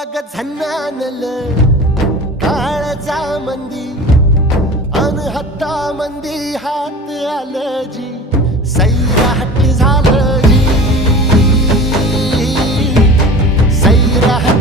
अग झन्नानल काळजा मंदी अन हत्ता मंदी हात आलं जी सैराट झालं जी सैराट